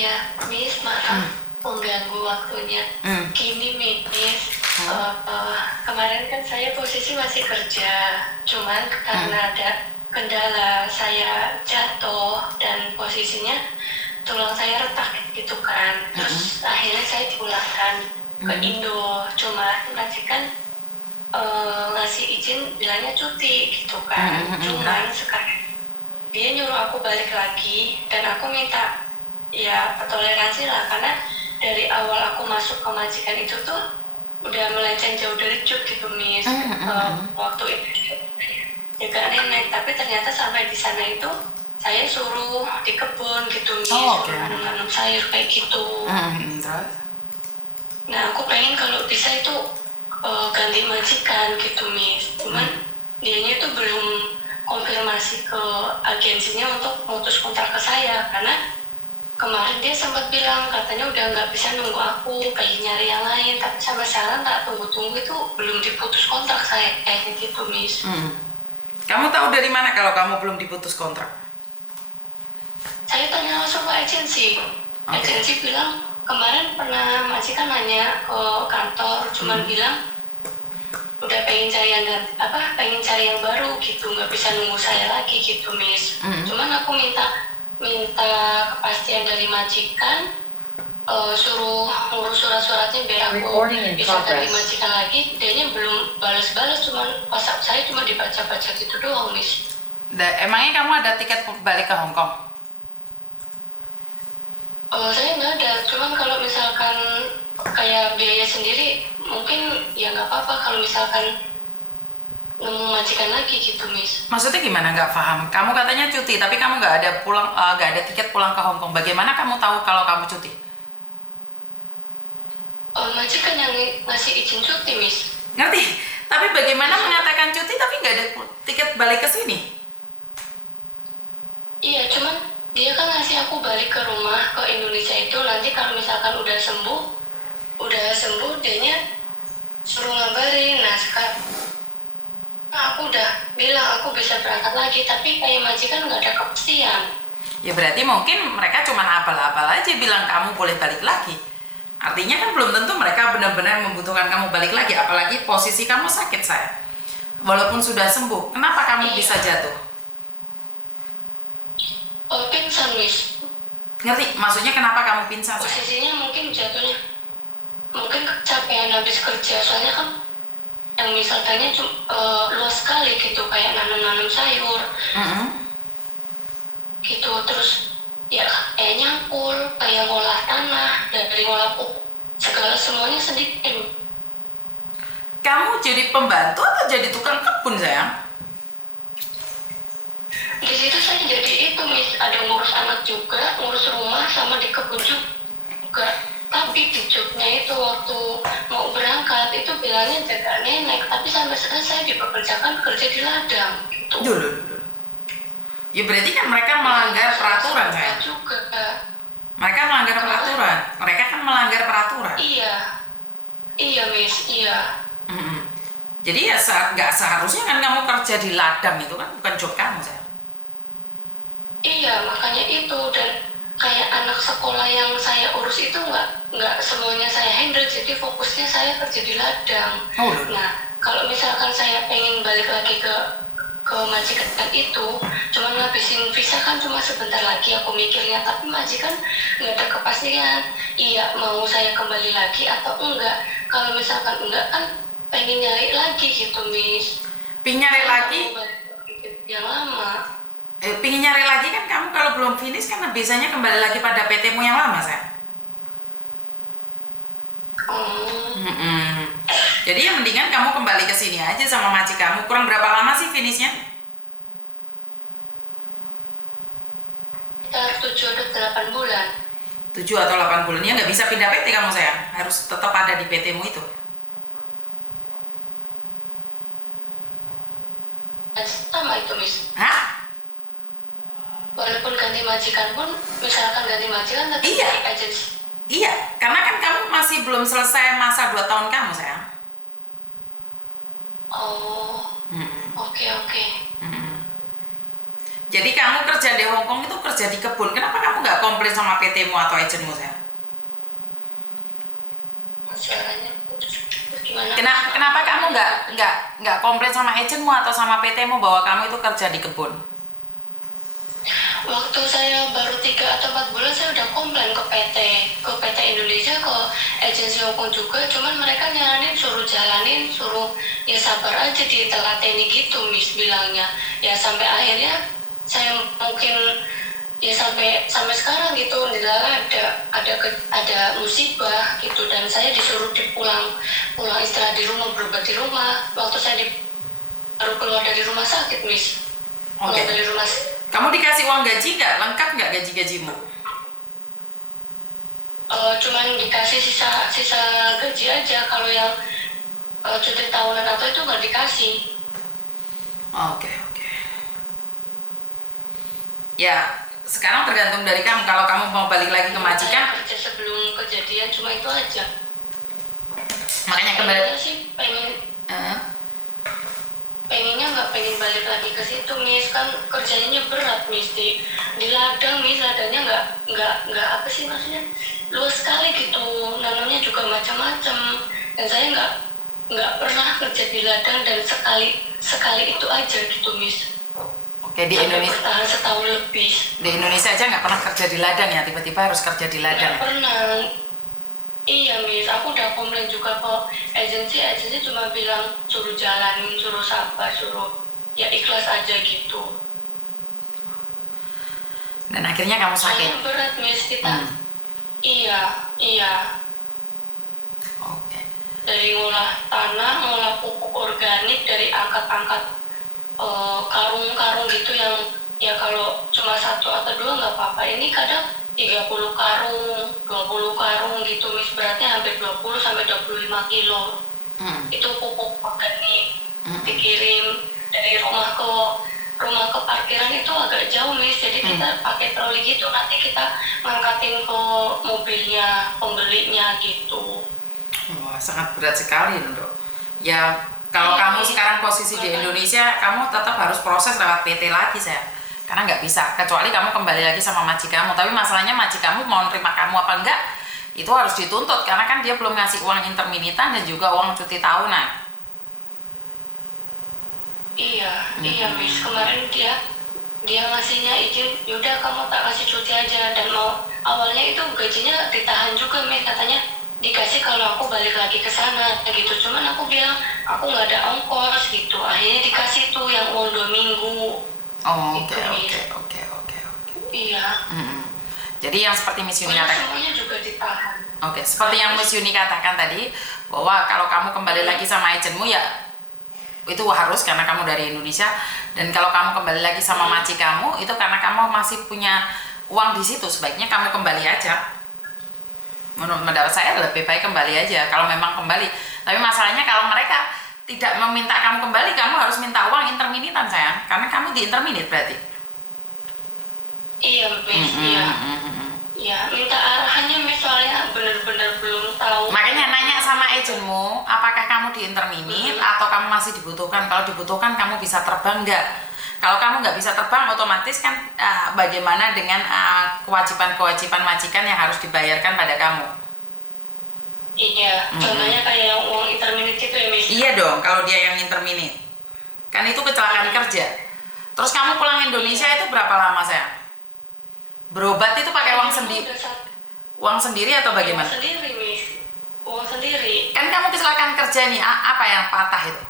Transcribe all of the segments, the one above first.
Iya, Miss, maaf mengganggu waktunya. Gini, Miss, kemarin kan saya posisi masih kerja, cuman karena ada kendala saya jatuh dan posisinya tulang saya retak gitu kan. Terus akhirnya saya dipulangkan ke Indo, cuman majikan ngasih izin bilangnya cuti gitu kan. Cuman sekarang dia nyuruh aku balik lagi dan aku minta ya toleransi lah, karena dari awal aku masuk ke majikan itu tuh udah melenceng jauh dari cut gitu, Miss. Waktu itu juga nenek, tapi ternyata sampai di sana itu saya suruh di kebun gitu, Miss. Nanam sayur kayak gitu. Terus? Nah aku pengen kalau bisa itu ganti majikan gitu, Miss. Cuman dianya itu belum konfirmasi ke agensinya untuk mutus kontrak ke saya, karena kemarin dia sempat bilang katanya udah nggak bisa nunggu aku, pengen nyari yang lain, tapi sampai sekarang tak tunggu-tunggu itu belum diputus kontrak saya kayaknya gitu, Miss. Kamu tahu dari mana kalau kamu belum diputus kontrak? Saya tanya langsung ke agensi. Agensi bilang kemarin pernah majikan nanya ke kantor, cuman bilang udah pengen cari yang baru gitu, nggak bisa nunggu saya lagi gitu, Miss. Cuman aku minta kepastian dari majikan, suruh ngurus surat-suratnya biar aku bisa ganti majikan lagi. Dianya belum balas-balas, cuman WhatsApp saya cuma dibaca-baca gitu doang, Miss. Emangnya kamu ada tiket balik ke Hong Kong? Saya nggak ada, cuman kalau misalkan kayak biaya sendiri mungkin ya nggak apa-apa kalau misalkan nemu majikan lagi gitu, Miss. Maksudnya gimana? Nggak paham. Kamu katanya cuti, tapi kamu nggak ada tiket pulang ke Hong Kong. Bagaimana kamu tahu kalau kamu cuti? Majikan yang ngasih izin cuti, Miss. Ngerti? Tapi bagaimana mengatakan cuti tapi nggak ada tiket balik ke sini? Iya, cuman dia kan ngasih aku balik ke rumah ke Indonesia itu nanti kalau misalkan udah sembuh dianya suruh ngabarin. Nah sekarang aku udah bilang aku bisa berangkat lagi, tapi kayak majikan nggak ada kepastian. Ya berarti mungkin mereka cuma abal-abal aja bilang kamu boleh balik lagi. Artinya kan belum tentu mereka benar-benar membutuhkan kamu balik lagi, apalagi posisi kamu sakit, saya. Walaupun sudah sembuh, kenapa kamu bisa jatuh? Pingsan, Miss. Ngerti? Maksudnya kenapa kamu pingsan? Posisinya mungkin jatuhnya mungkin kecapean habis kerja, soalnya kan yang misalnya luas sekali gitu, kayak nanam sayur gitu, terus ya kayak nyangkul, kayak ngolah tanah, dari ngolah pupuk, segala semuanya sedikit. Kamu jadi pembantu atau jadi tukang kebun, sayang? Di situ saya jadi itu, Miss, ada ngurus anak juga, ngurus rumah, sama di kebun juga. Tapi di jobnya itu waktu mau berangkat itu bilangnya jaga nenek, tapi sampai sekarang saya dipekerjakan kerja di ladang gitu. Dulu. Ya berarti kan mereka melanggar peraturan, sayang. Juga. Mereka melanggar peraturan. Mereka kan melanggar peraturan. Iya, Miss, iya. Jadi ya nggak seharusnya kan kamu kerja di ladang, itu kan bukan job kamu, sayang. Iya, makanya itu. Dan kayak anak sekolah yang saya urus itu nggak semuanya saya handle, jadi fokusnya saya kerja di ladang. Nah, kalau misalkan saya pengen balik lagi ke majikan itu, cuma ngabisin visa kan cuma sebentar lagi aku mikirnya, tapi majikan nggak ada kepastian, iya mau saya kembali lagi atau enggak. Kalau misalkan enggak kan pengen nyari lagi gitu, Miss. Pengen nyari lagi? Yang lama. Pengen nyari lagi kan kamu kalau belum finish kan biasanya kembali lagi pada PT-mu yang lama, sayang. Jadi ya mendingan kamu kembali ke sini aja sama maji kamu. Kurang berapa lama sih finishnya? Sekitar 7 atau 8 bulan. 7 atau 8 bulan, ya nggak bisa pindah PT kamu, sayang. Harus tetap ada di PT-mu itu. Sama itu, Miss. Hah? Walaupun ganti majikan pun, misalkan ganti majikan tapi dari agensi. Iya, karena kan kamu masih belum selesai masa 2 tahun kamu, sayang. Oke. Jadi kamu kerja di Hong Kong itu kerja di kebun. Kenapa kamu nggak komplain sama PT-mu atau agenmu saya? Suaranya gimana? Kenapa kamu nggak komplain sama agenmu atau sama PT-mu bahwa kamu itu kerja di kebun? Waktu saya baru 3 atau 4 bulan saya udah komplain ke PT Indonesia, ke agensi Hong Kong juga, cuman mereka nyaranin suruh jalanin, suruh ya sabar aja ditelateni gitu Miss bilangnya. Ya sampai akhirnya saya mungkin ya sampai sekarang gitu Nilala ada musibah gitu dan saya disuruh pulang istirahat di rumah, berobat di rumah. Waktu saya baru keluar dari rumah sakit Miss. Oke. Dari rumah. Kamu dikasih uang gaji nggak? Lengkap nggak gaji-gajimu? Cuman dikasih sisa gaji aja. Kalau yang cuti tahunan atau itu nggak dikasih. Oke. Ya, sekarang tergantung dari kamu. Kalau kamu mau balik lagi ke majikan, Saya kerja sebelum kejadian cuma itu aja. makanya kembali. Pengennya sih pengennya nggak pengen balik lagi ke situ Miss, kan kerjanya berat Miss di ladang Miss, ladangnya nggak apa sih maksudnya luas sekali gitu, nanamnya juga macam-macam dan saya nggak pernah kerja di ladang dan sekali itu aja gitu Miss. Oke, di Indonesia bertahan setahun lebih. Di Indonesia aja nggak pernah kerja di ladang ya, tiba-tiba harus kerja di ladang. Nggak pernah. Iya Miss, aku udah komplain juga ke agensi cuma bilang suruh jalanin, suruh sabar, suruh ya ikhlas aja gitu. Dan akhirnya kamu sakit. Soalnya berat Miss kita. Iya. Oke. Dari ngolah tanah, ngolah pupuk organik, dari angkat-angkat karung-karung gitu yang ya kalau cuma 1 atau 2 nggak apa-apa. Ini kadang 30 karung, 20 karung gitu Miss, beratnya hampir 20 sampai 25 kilo. Itu pupuk organik dikirim dari rumah ke parkiran itu agak jauh Miss, jadi kita pakai troli gitu, nanti kita ngangkatin ke mobilnya pembelinya gitu. Wah, sangat berat sekali Dok. Ya, kalau kamu sekarang posisi di Indonesia, kamu tetap harus proses lewat PT lagi saya. Karena nggak bisa, kecuali kamu kembali lagi sama majikanmu. Tapi masalahnya majikanmu mau terima kamu apa enggak, itu harus dituntut. Karena kan dia belum ngasih uang interminitan dan juga uang cuti tahunan. Iya Miss, kemarin dia ngasihnya izin, yaudah kamu tak kasih cuti aja, dan mau awalnya itu gajinya ditahan juga Miss, katanya dikasih kalau aku balik lagi ke sana gitu, cuman aku bilang aku nggak ada ongkos gitu, akhirnya dikasih tuh yang uang 2 minggu. Oke. Iya. Jadi yang seperti Miss Yuni katakan. Semuanya juga ditahan. Oke, seperti yang Miss Yuni katakan tadi, bahwa kalau kamu kembali lagi sama agenmu ya itu harus karena kamu dari Indonesia, dan kalau kamu kembali lagi sama majikanmu itu karena kamu masih punya uang di situ, sebaiknya kamu kembali aja. Menurut pendapat saya lebih baik kembali aja kalau memang kembali. Tapi masalahnya kalau mereka tidak meminta kamu kembali, kamu harus minta uang interminitan sayang, karena kamu di interminit berarti. Iya Miss, iya, minta arahannya Miss, soalnya bener-bener belum tahu. Makanya nanya sama agenmu, apakah kamu di interminit atau kamu masih dibutuhkan. Kalau dibutuhkan kamu bisa terbang nggak? Kalau kamu nggak bisa terbang, otomatis kan bagaimana dengan kewajiban-kewajiban majikan yang harus dibayarkan pada kamu? Iya, contohnya kayak uang interminit itu ya Miss. Iya dong, kalau dia yang interminit, kan itu kecelakaan kerja. Terus kamu pulang Indonesia itu berapa lama sayang? Berobat itu pakai uang sendiri? Uang sendiri atau bagaimana? Uang sendiri Miss, uang sendiri. Kan kamu kecelakaan kerja nih, apa yang patah itu?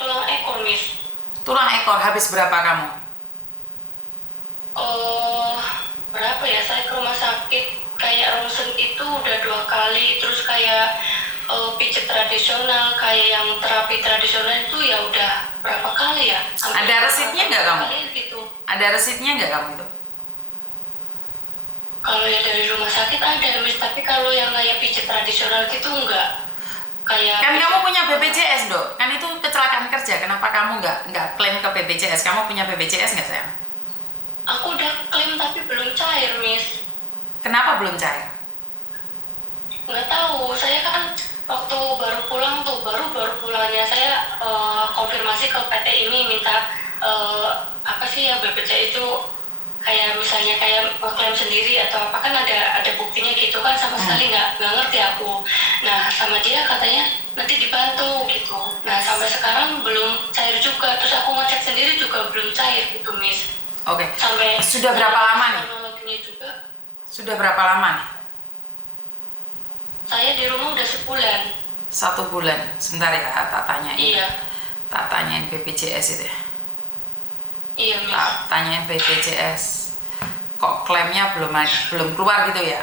Tulang ekor Miss. Tulang ekor, habis berapa kamu? Berapa ya, saya ke rumah sakit kayak ronsen itu udah 2 kali, terus kayak pijat tradisional, kayak yang terapi tradisional itu ya udah berapa kali ya? Ada resitnya nggak kamu? Gitu. Ada resitnya nggak kamu itu? Kalau ya dari rumah sakit ada Miss, tapi kalau yang kayak pijat tradisional gitu enggak. Kayak kan kamu punya BPJS Dok, kan itu kecelakaan kerja, kenapa kamu nggak klaim ke BPJS? Kamu punya BPJS nggak sayang? Aku udah klaim tapi belum cair Miss. Kenapa belum cair? Nggak tahu, saya kan waktu baru pulangnya saya konfirmasi ke PT ini, minta sih yang BPJS itu kayak misalnya kayak klaim sendiri atau apa, kan ada buktinya gitu kan, sama sekali nggak ngerti aku. Nah sama dia katanya nanti dibantu gitu. Nah sampai sekarang belum cair juga, terus aku ngecek sendiri juga belum cair gitu Miss. Oke. Sampai Sudah berapa lama nih? teknologinya juga. Sudah berapa lama nih? Saya di rumah udah sebulan. 1 bulan. Sebentar ya, tak tanyain. Iya. Tak tanyain BPJS itu ya. Iya Miss. Tak tanyain BPJS. Kok klaimnya belum keluar gitu ya?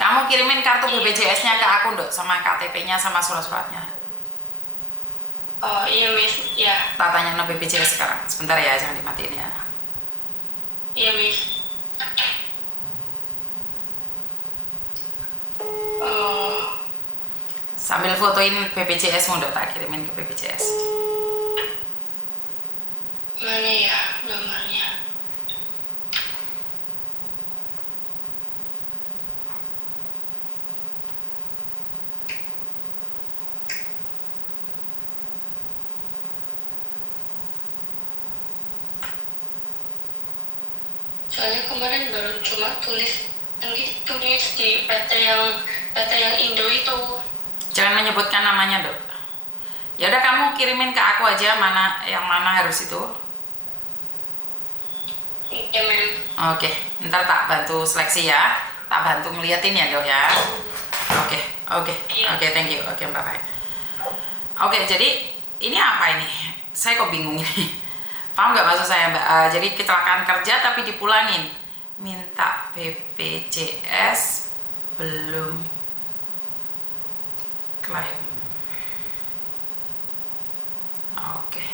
Kamu kirimin kartu BPJS-nya ke aku, Dok, sama KTP-nya sama surat-suratnya. Oh iya Miss, ya. Tak tanya no BPJS sekarang. Sebentar ya, jangan dimatiin ya. Iya Miss. Sambil fotoin BPJS-mu, Dok, tak kirimin ke BPJS. Mana ya nomornya? Soalnya kemarin baru cuma tulis gitu Miss, di PT yang Indo itu. Jangan menyebutkan namanya, Dok. Ya udah, kamu kirimin ke aku aja yang mana harus itu. Iya Mem. Oke, ntar tak bantu seleksi ya. Tak bantu ngeliatin ya, Dok ya. Oke, thank you. Oke, bye-bye. Oke, jadi ini apa ini? Saya kok bingung ini. Paham nggak maksud saya, Mbak? Jadi kecelakaan kerja tapi dipulangin. Minta BPJS belum klaim. Oke.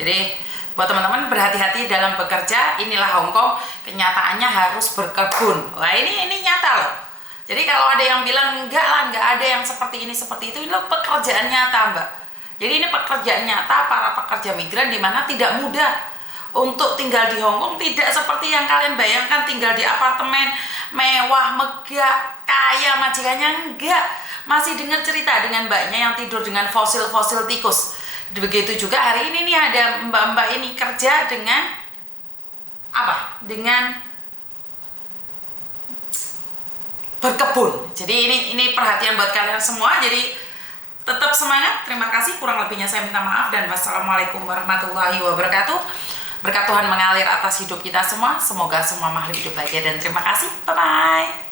Jadi buat teman-teman berhati-hati dalam bekerja. Inilah Hongkong, kenyataannya harus berkebun. Wah, ini nyata loh. Jadi kalau ada yang bilang enggak lah, enggak ada yang seperti ini seperti itu loh, pekerjaan nyata, Mbak. Jadi ini pekerjaan nyata para pekerja migran di mana tidak mudah untuk tinggal di Hongkong, tidak seperti yang kalian bayangkan tinggal di apartemen mewah, megah, kaya majikannya, enggak. Masih dengar cerita dengan mbaknya yang tidur dengan fosil-fosil tikus. Begitu juga hari ini nih ada mbak-mbak ini kerja dengan apa? Dengan berkebun. Jadi ini perhatian buat kalian semua. Jadi tetap semangat. Terima kasih. Kurang lebihnya saya minta maaf dan wassalamualaikum warahmatullahi wabarakatuh. Berkat Tuhan mengalir atas hidup kita semua. Semoga semua makhluk hidup bahagia dan terima kasih. Bye bye.